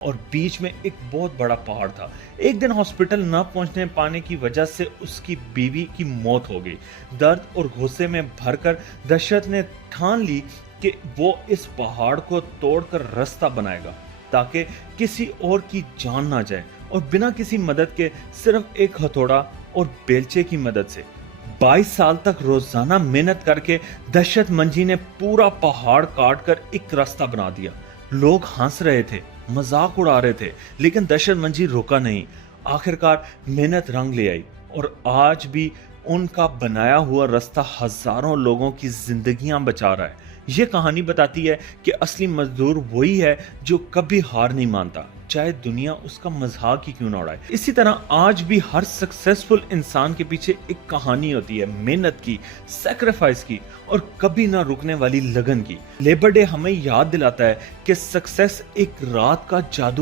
اور بیچ میں ایک بہت بڑا پہاڑ تھا۔ ایک دن ہاسپٹل نہ پہنچنے پانے کی وجہ سے اس کی بیوی کی موت ہو گئی۔ درد اور غصے میں بھر کر دشرت نے ٹھان لی کہ وہ اس پہاڑ کو توڑ کر رستہ بنائے گا تاکہ کسی اور کی جان نہ جائے، اور بنا کسی مدد کے صرف ایک ہتھوڑا اور بیلچے کی مدد سے 22 سال تک روزانہ محنت کر کے دشرت منجی نے پورا پہاڑ کاٹ کر ایک راستہ بنا دیا۔ لوگ ہنس رہے تھے، مذاق اڑا رہے تھے، لیکن دشرت منجی رکا نہیں۔ آخرکار محنت رنگ لے آئی، اور آج بھی ان کا بنایا ہوا راستہ ہزاروں لوگوں کی زندگیاں بچا رہا ہے۔ یہ کہانی بتاتی ہے کہ اصلی مزدور وہی ہے جو کبھی ہار نہیں مانتا، چاہے دنیا اس کا مذاق ہی کیوں نہ اڑائے۔ اسی طرح آج بھی ہر سکسیسفل انسان کے پیچھے ایک کہانی ہوتی ہے، محنت کی، سیکریفائس کی، اور کبھی نہ رکنے والی لگن کی۔ لیبر ڈے ہمیں یاد دلاتا ہے کہ سکسیس ایک رات کا جادو